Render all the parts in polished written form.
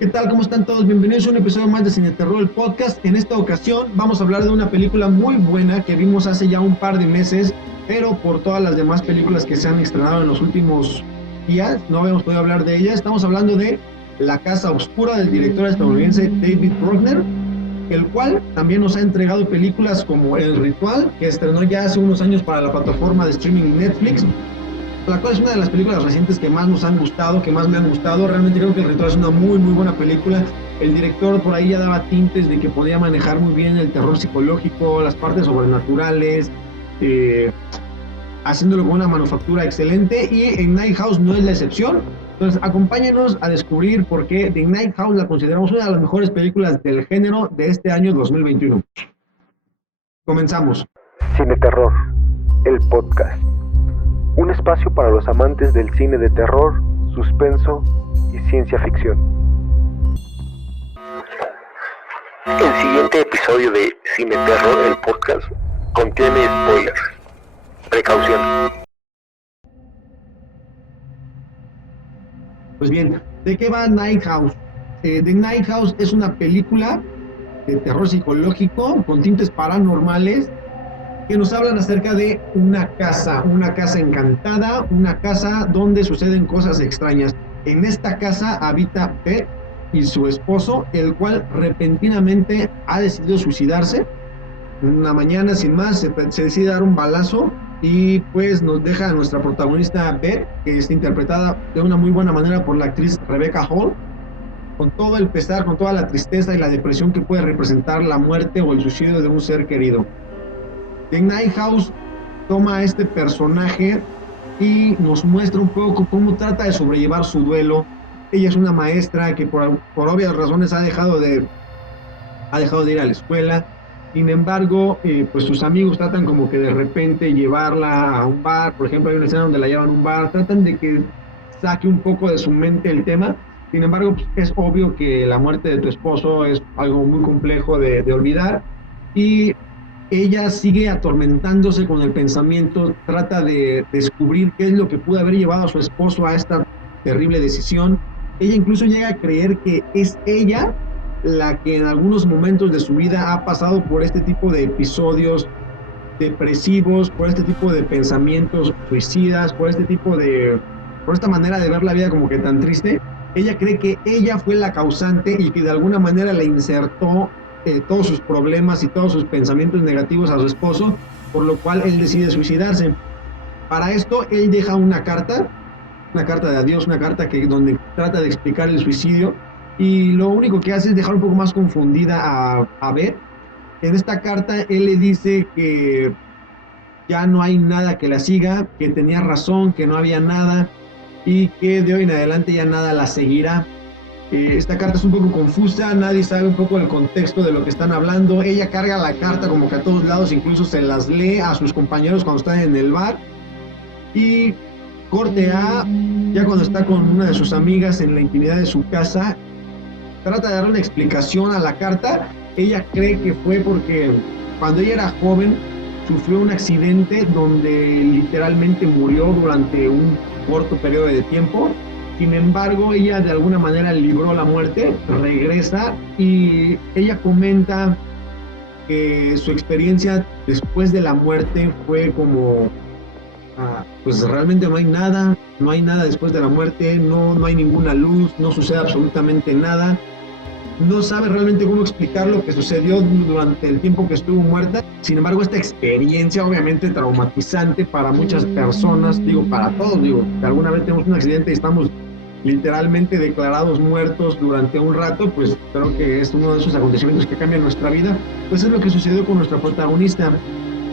¿Qué tal? ¿Cómo están todos? Bienvenidos a un episodio más de Cine Terror, el podcast. En esta ocasión vamos a hablar de una película muy buena que vimos hace ya un par de meses, pero por todas las demás películas que se han estrenado en los últimos días, no habíamos podido hablar de ella. Estamos hablando de La Casa Oscura del director estadounidense David Bruckner, el cual también nos ha entregado películas como El Ritual, que estrenó ya hace unos años para la plataforma de streaming Netflix, la cual es una de las películas recientes que más nos han gustado, que más me han gustado. Realmente creo que El Ritual es una muy buena película. El director por ahí ya daba tintes de que podía manejar muy bien el terror psicológico, las partes sobrenaturales, haciéndolo con una manufactura excelente, y en Night House no es la excepción. Entonces acompáñenos a descubrir por qué The Night House la consideramos una de las mejores películas del género de este año 2021. Comenzamos. Cine Terror, el podcast. Un espacio para los amantes del cine de terror, suspenso y ciencia ficción. El siguiente episodio de Cine Terror, el podcast, contiene spoilers. Precaución. Pues bien, ¿de qué va Night House? The Night House es una película de terror psicológico con tintes paranormales que nos hablan acerca de una casa encantada, una casa donde suceden cosas extrañas. En esta casa habita Beth y su esposo, el cual repentinamente ha decidido suicidarse. Una mañana, sin más, se decide dar un balazo y pues nos deja a nuestra protagonista Beth, que está interpretada de una muy buena manera por la actriz Rebecca Hall, con todo el pesar, con toda la tristeza y la depresión que puede representar la muerte o el suicidio de un ser querido. The Night House toma a este personaje y nos muestra un poco cómo trata de sobrellevar su duelo. Ella es una maestra que por obvias razones ha dejado de ir a la escuela. Sin embargo, pues sus amigos tratan como que de repente llevarla a un bar. Por ejemplo, hay una escena donde la llevan a un bar, tratan de que saque un poco de su mente el tema. Sin embargo, pues, es obvio que la muerte de tu esposo es algo muy complejo de olvidar, y ella sigue atormentándose con el pensamiento, trata de descubrir qué es lo que pudo haber llevado a su esposo a esta terrible decisión. Ella incluso llega a creer que es ella la que en algunos momentos de su vida ha pasado por este tipo de episodios depresivos, por este tipo de pensamientos suicidas, por esta manera de ver la vida como que tan triste. Ella cree que ella fue la causante y que de alguna manera le insertó todos sus problemas y todos sus pensamientos negativos a su esposo, por lo cual él decide suicidarse. Para esto él deja una carta de adiós, una carta donde trata de explicar el suicidio, y lo único que hace es dejar un poco más confundida a Beth. En esta carta él le dice que ya no hay nada que la siga, que tenía razón, que no había nada y que de hoy en adelante ya nada la seguirá. Esta carta es un poco confusa, nadie sabe un poco el contexto de lo que están hablando. Ella carga la carta como que a todos lados, incluso se las lee a sus compañeros cuando están en el bar. Y corte A, ya cuando está con una de sus amigas en la intimidad de su casa, trata de dar una explicación a la carta. Ella cree que fue porque cuando ella era joven sufrió un accidente donde literalmente murió durante un corto periodo de tiempo. Sin embargo, ella de alguna manera libró la muerte, regresa, y ella comenta que su experiencia después de la muerte fue como, pues realmente no hay nada después de la muerte, no hay ninguna luz, no sucede absolutamente nada. No sabe realmente cómo explicar lo que sucedió durante el tiempo que estuvo muerta. Sin embargo, esta experiencia, obviamente traumatizante para muchas personas, para todos, que alguna vez tenemos un accidente y estamos literalmente declarados muertos durante un rato, pues creo que es uno de esos acontecimientos que cambian nuestra vida. Pues es lo que sucedió con nuestra protagonista.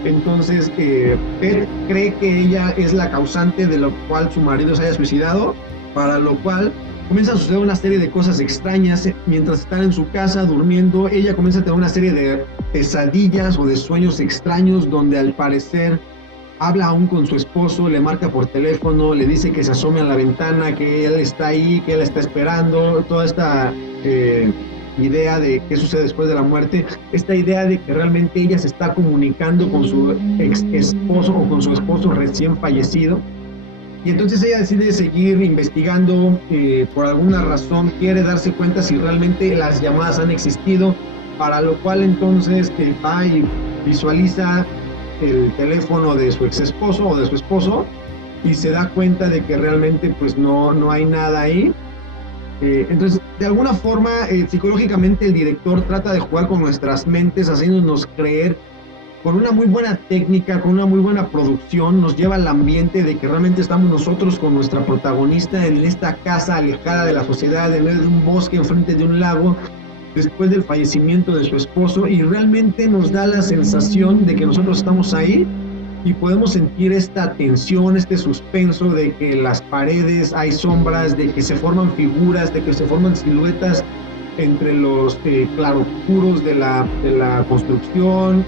Entonces, Beth cree que ella es la causante de lo cual su marido se haya suicidado, para lo cual comienza a suceder una serie de cosas extrañas. Mientras están en su casa durmiendo, ella comienza a tener una serie de pesadillas o de sueños extraños donde al parecer habla aún con su esposo, le marca por teléfono, le dice que se asome a la ventana, que él está ahí, que él está esperando. Toda esta idea de qué sucede después de la muerte, esta idea de que realmente ella se está comunicando con su ex esposo o con su esposo recién fallecido. Y entonces ella decide seguir investigando, por alguna razón quiere darse cuenta si realmente las llamadas han existido, para lo cual entonces va y visualiza el teléfono de su ex esposo o de su esposo y se da cuenta de que realmente pues no hay nada ahí. Entonces, de alguna forma, psicológicamente el director trata de jugar con nuestras mentes, haciéndonos creer con una muy buena técnica, con una muy buena producción, nos lleva al ambiente de que realmente estamos nosotros con nuestra protagonista en esta casa alejada de la sociedad, en medio de un bosque, enfrente de un lago, después del fallecimiento de su esposo, y realmente nos da la sensación de que nosotros estamos ahí y podemos sentir esta tensión, este suspenso de que las paredes hay sombras, de que se forman figuras, de que se forman siluetas entre los claroscuros de la construcción.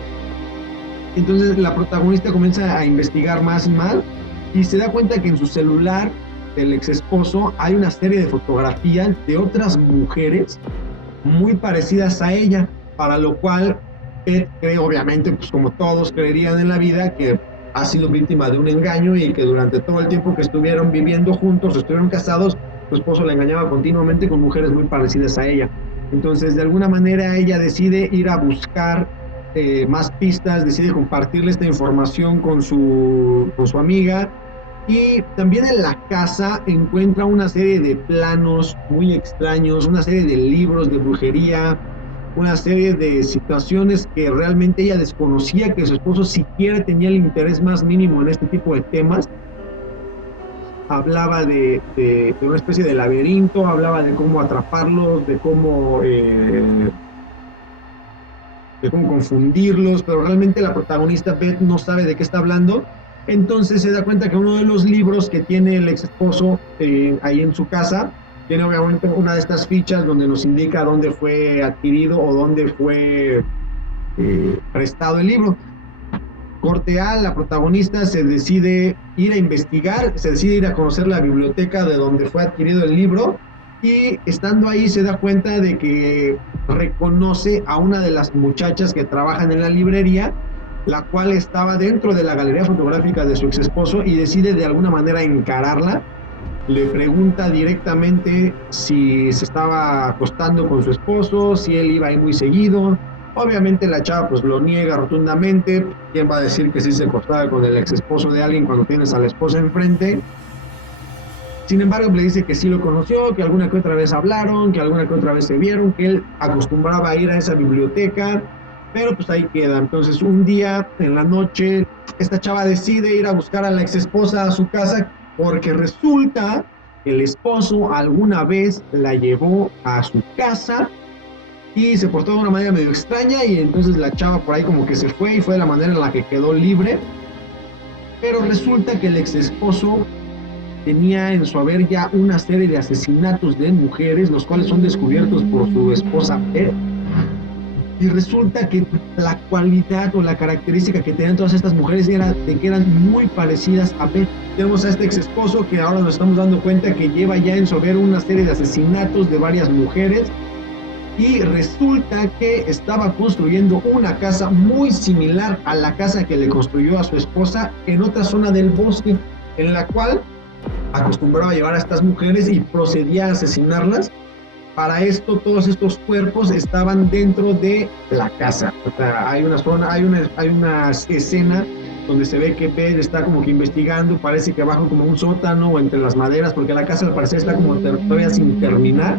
Entonces la protagonista comienza a investigar más y más y se da cuenta que en su celular del ex esposo hay una serie de fotografías de otras mujeres muy parecidas a ella, para lo cual Ed cree, obviamente, pues como todos creerían en la vida, que ha sido víctima de un engaño y que durante todo el tiempo que estuvieron viviendo juntos, estuvieron casados, su esposo la engañaba continuamente con mujeres muy parecidas a ella. Entonces, de alguna manera, ella decide ir a buscar más pistas, decide compartirle esta información con su amiga, y también en la casa encuentra una serie de planos muy extraños, una serie de libros de brujería, una serie de situaciones que realmente ella desconocía que su esposo siquiera tenía el interés más mínimo en este tipo de temas. Hablaba de una especie de laberinto, hablaba de cómo atraparlos, de cómo confundirlos, pero realmente la protagonista Beth no sabe de qué está hablando. Entonces se da cuenta que uno de los libros que tiene el ex esposo ahí en su casa tiene obviamente una de estas fichas donde nos indica dónde fue adquirido o dónde fue prestado el libro. Corte A, la protagonista se decide ir a investigar, se decide ir a conocer la biblioteca de donde fue adquirido el libro, y estando ahí se da cuenta de que reconoce a una de las muchachas que trabajan en la librería, la cual estaba dentro de la galería fotográfica de su ex esposo, y decide de alguna manera encararla. Le pregunta directamente si se estaba acostando con su esposo, si él iba ahí muy seguido. Obviamente la chava pues lo niega rotundamente. ¿Quién va a decir que sí se acostaba con el ex esposo de alguien cuando tienes a la esposa enfrente? Sin embargo, le dice que sí lo conoció, que alguna que otra vez hablaron, que alguna que otra vez se vieron, que él acostumbraba a ir a esa biblioteca, pero pues ahí queda. Entonces un día en la noche esta chava decide ir a buscar a la ex esposa a su casa, porque resulta que el esposo alguna vez la llevó a su casa y se portó de una manera medio extraña, y entonces la chava por ahí como que se fue y fue de la manera en la que quedó libre. Pero resulta que el ex esposo tenía en su haber ya una serie de asesinatos de mujeres, los cuales son descubiertos por su esposa Beth. Y resulta que la cualidad o la característica que tenían todas estas mujeres era de que eran muy parecidas a Beth. Tenemos a este ex esposo que ahora nos estamos dando cuenta que lleva ya en su haber una serie de asesinatos de varias mujeres, y resulta que estaba construyendo una casa muy similar a la casa que le construyó a su esposa en otra zona del bosque, en la cual acostumbraba a llevar a estas mujeres y procedía a asesinarlas. Para esto, todos estos cuerpos estaban dentro de la casa. O sea, hay una zona, hay una escena donde se ve que Beth está como que investigando, parece que abajo como un sótano o entre las maderas, porque la casa al parecer está como todavía sin terminar,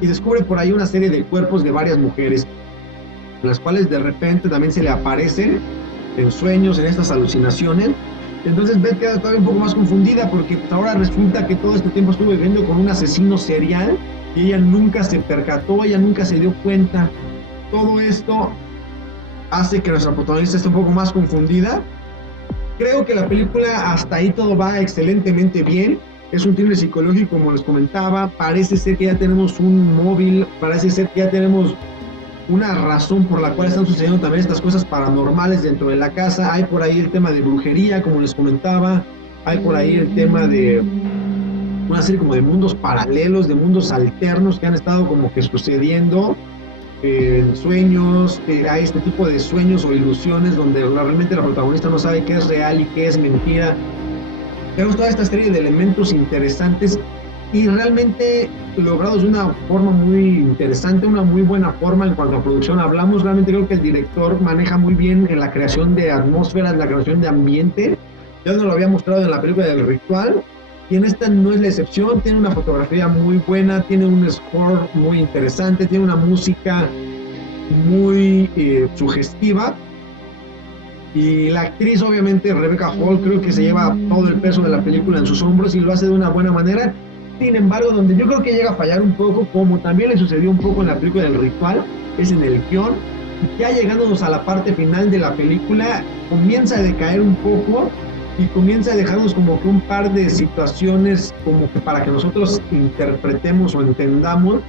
y descubre por ahí una serie de cuerpos de varias mujeres, las cuales de repente también se le aparecen en sueños, en estas alucinaciones. Entonces Beth queda todavía un poco más confundida, porque ahora resulta que todo este tiempo estuvo viviendo con un asesino serial y ella nunca se percató, ella nunca se dio cuenta. Todo esto hace que nuestra protagonista esté un poco más confundida. Creo que la película hasta ahí todo va excelentemente bien. Es un thriller psicológico, como les comentaba. Parece ser que ya tenemos un móvil, parece ser que ya tenemos una razón por la cual están sucediendo también estas cosas paranormales dentro de la casa. Hay por ahí el tema de brujería, como les comentaba. Hay por ahí el tema de una serie como de mundos paralelos, de mundos alternos que han estado como que sucediendo en sueños. Hay este tipo de sueños o ilusiones donde realmente la protagonista no sabe qué es real y qué es mentira. tenemos toda esta serie de elementos interesantes y realmente logrados de una forma muy interesante, una muy buena forma en cuanto a producción hablamos. Realmente creo que el director maneja muy bien en la creación de atmósferas, la creación de ambiente. Ya nos lo había mostrado en la película del Ritual, y en esta no es la excepción. Tiene una fotografía muy buena, tiene un score muy interesante, tiene una música muy sugestiva, y la actriz, obviamente, Rebecca Hall, creo que se lleva todo el peso de la película en sus hombros y lo hace de una buena manera. Sin embargo, donde yo creo que llega a fallar un poco, como también le sucedió un poco en la película del Ritual, es en el guión. Ya llegándonos a la parte final de la película, comienza a decaer un poco y comienza a dejarnos como que un par de situaciones como que para que nosotros interpretemos o entendamos.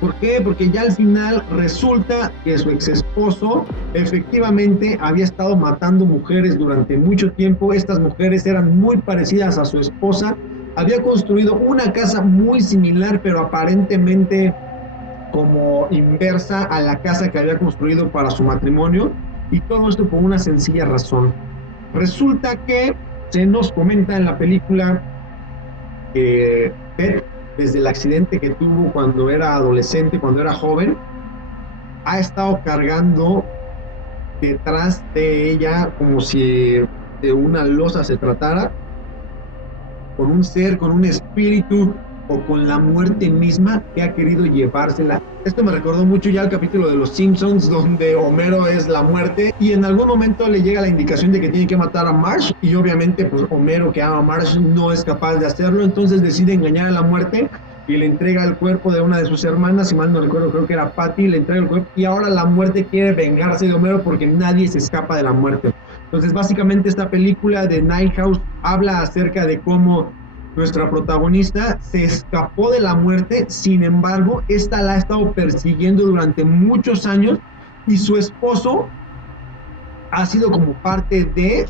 ¿Por qué? Porque ya al final resulta que su ex esposo efectivamente había estado matando mujeres durante mucho tiempo. Estas mujeres eran muy parecidas a su esposa. Había construido una casa muy similar, pero aparentemente como inversa a la casa que había construido para su matrimonio. Y todo esto por una sencilla razón. Resulta que se nos comenta en la película que Beth, desde el accidente que tuvo cuando era adolescente, cuando era joven, ha estado cargando detrás de ella como si de una losa se tratara, con un ser, con un espíritu o con la muerte misma que ha querido llevársela. Esto me recordó mucho ya el capítulo de Los Simpsons, donde Homero es la muerte y en algún momento le llega la indicación de que tiene que matar a Marge, y obviamente pues Homero, que ama a Marge, no es capaz de hacerlo, entonces decide engañar a la muerte y le entrega el cuerpo de una de sus hermanas, si mal no recuerdo, creo que era Patty, le entrega el cuerpo, y ahora la muerte quiere vengarse de Homero porque nadie se escapa de la muerte. Entonces básicamente esta película de Night House habla acerca de cómo nuestra protagonista se escapó de la muerte. Sin embargo, esta la ha estado persiguiendo durante muchos años, y su esposo ha sido como parte de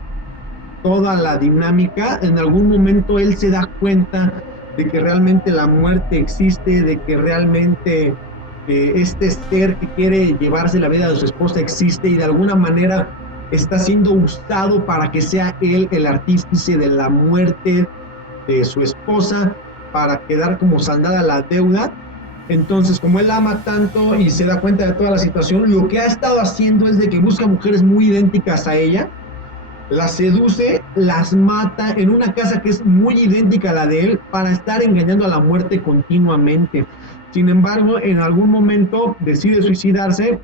toda la dinámica. En algún momento él se da cuenta de que realmente la muerte existe, de que realmente este ser que quiere llevarse la vida de su esposa existe, y de alguna manera está siendo usado para que sea él el artífice de la muerte de su esposa, para quedar como saldada la deuda. Entonces, como él la ama tanto y se da cuenta de toda la situación, lo que ha estado haciendo es de que busca mujeres muy idénticas a ella, las seduce, las mata en una casa que es muy idéntica a la de él, para estar engañando a la muerte continuamente. Sin embargo, en algún momento decide suicidarse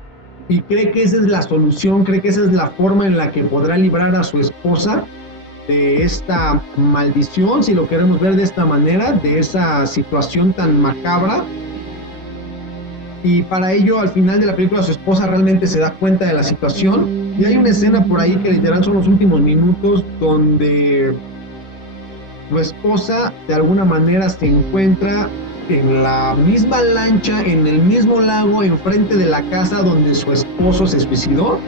y cree que esa es la solución, cree que esa es la forma en la que podrá librar a su esposa de esta maldición, si lo queremos ver de esta manera, de esa situación tan macabra. Y para ello, al final de la película, su esposa realmente se da cuenta de la situación, y hay una escena por ahí que literal son los últimos minutos, donde su esposa de alguna manera se encuentra en la misma lancha, en el mismo lago, enfrente de la casa donde su esposo se suicidó,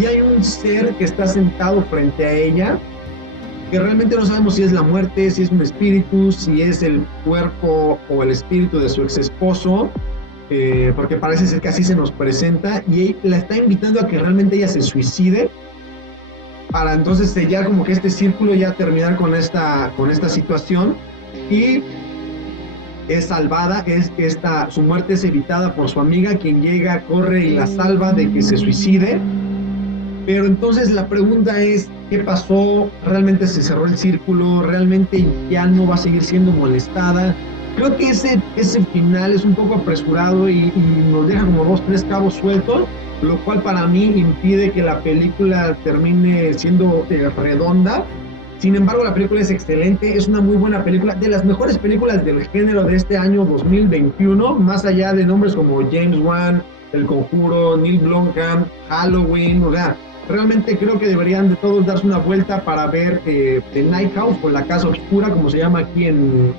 y hay un ser que está sentado frente a ella, que realmente no sabemos si es la muerte, si es un espíritu, si es el cuerpo o el espíritu de su ex esposo, porque parece ser que así se nos presenta, y la está invitando a que realmente ella se suicide, para entonces sellar como que este círculo, ya terminar con esta situación, y es salvada, su muerte es evitada por su amiga, quien llega, corre y la salva de que se suicide. Pero entonces la pregunta es, ¿qué pasó? ¿Realmente se cerró el círculo? ¿Realmente ya no va a seguir siendo molestada? Creo que ese final es un poco apresurado y nos deja como 2-3 cabos sueltos, lo cual para mí impide que la película termine siendo redonda. Sin embargo, la película es excelente, es una muy buena película, de las mejores películas del género de este año 2021, más allá de nombres como James Wan, El Conjuro, Neil Blomkamp, Halloween. O sea, realmente creo que deberían de todos darse una vuelta para ver The Night House, o La Casa Oscura, como se llama aquí en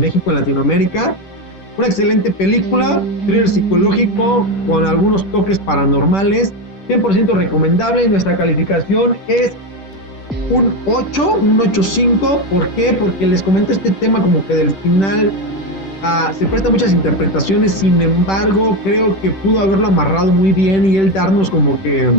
México, en Latinoamérica. Una excelente película, thriller psicológico con algunos toques paranormales, 100% recomendable, y nuestra calificación es un 8, un 8.5. ¿Por qué? Porque les comento este tema como que del final se presta muchas interpretaciones. Sin embargo, creo que pudo haberlo amarrado muy bien y él darnos como que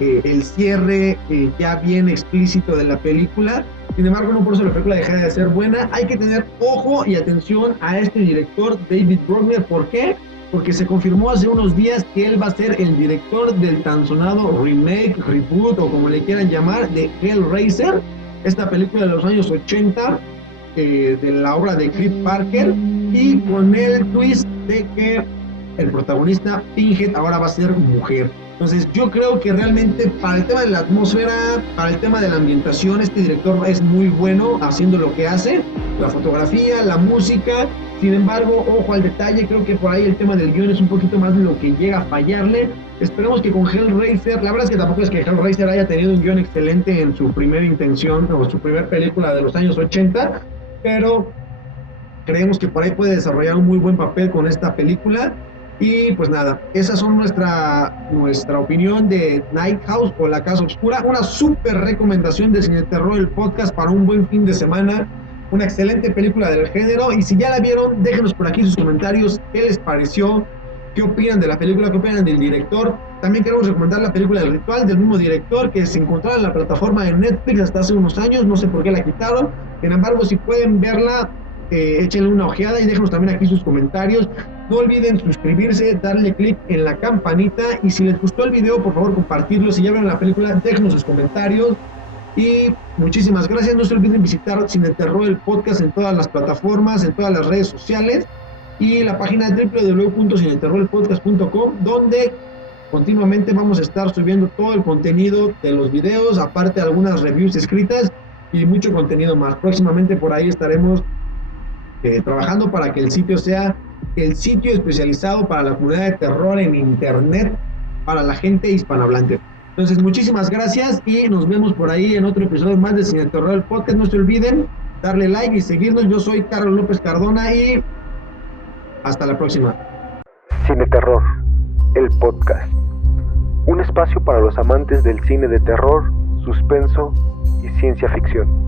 el cierre ya bien explícito de la película. Sin embargo, no por eso la película deja de ser buena. Hay que tener ojo y atención a este director, David Bruckner. ¿Por qué? Porque se confirmó hace unos días que él va a ser el director del tan sonado remake, reboot o como le quieran llamar, de Hellraiser, esta película de los años 80 de la obra de Clive Barker, y con el twist de que el protagonista Pinhead ahora va a ser mujer. Entonces yo creo que realmente para el tema de la atmósfera, para el tema de la ambientación, este director es muy bueno haciendo lo que hace, la fotografía, la música. Sin embargo, ojo al detalle, creo que por ahí el tema del guión es un poquito más lo que llega a fallarle. Esperemos que con Hellraiser, la verdad es que tampoco es que Hellraiser haya tenido un guión excelente en su primera intención o su primera película de los años 80, pero creemos que por ahí puede desarrollar un muy buen papel con esta película. Y pues nada, esas son nuestra opinión de Night House o La Casa Oscura. Una súper recomendación de Cine Terror, el podcast, para un buen fin de semana. Una excelente película del género. Y si ya la vieron, déjenos por aquí sus comentarios. ¿Qué les pareció? ¿Qué opinan de la película? ¿Qué opinan del director? También queremos recomendar la película El Ritual, del mismo director, que se encontraba en la plataforma de Netflix hasta hace unos años. No sé por qué la quitaron. Sin embargo, si pueden verla, échenle una ojeada y déjenos también aquí sus comentarios. No olviden suscribirse, darle click en la campanita, y si les gustó el video, por favor compartirlo. Si ya vieron la película, déjenos sus comentarios. Y muchísimas gracias. No se olviden visitar Cine Terror, el podcast, en todas las plataformas, en todas las redes sociales, y la página www.cineterrorpodcast.com, donde continuamente vamos a estar subiendo todo el contenido de los videos, aparte algunas reviews escritas y mucho contenido más. Próximamente por ahí estaremos trabajando para que el sitio sea el sitio especializado para la comunidad de terror en internet para la gente hispanohablante. Entonces, muchísimas gracias y nos vemos por ahí en otro episodio más de Cine Terror, el podcast. No se olviden darle like y seguirnos. Yo soy Carlos López Cardona y hasta la próxima. Cine Terror, el podcast. Un espacio para los amantes del cine de terror, suspenso y ciencia ficción.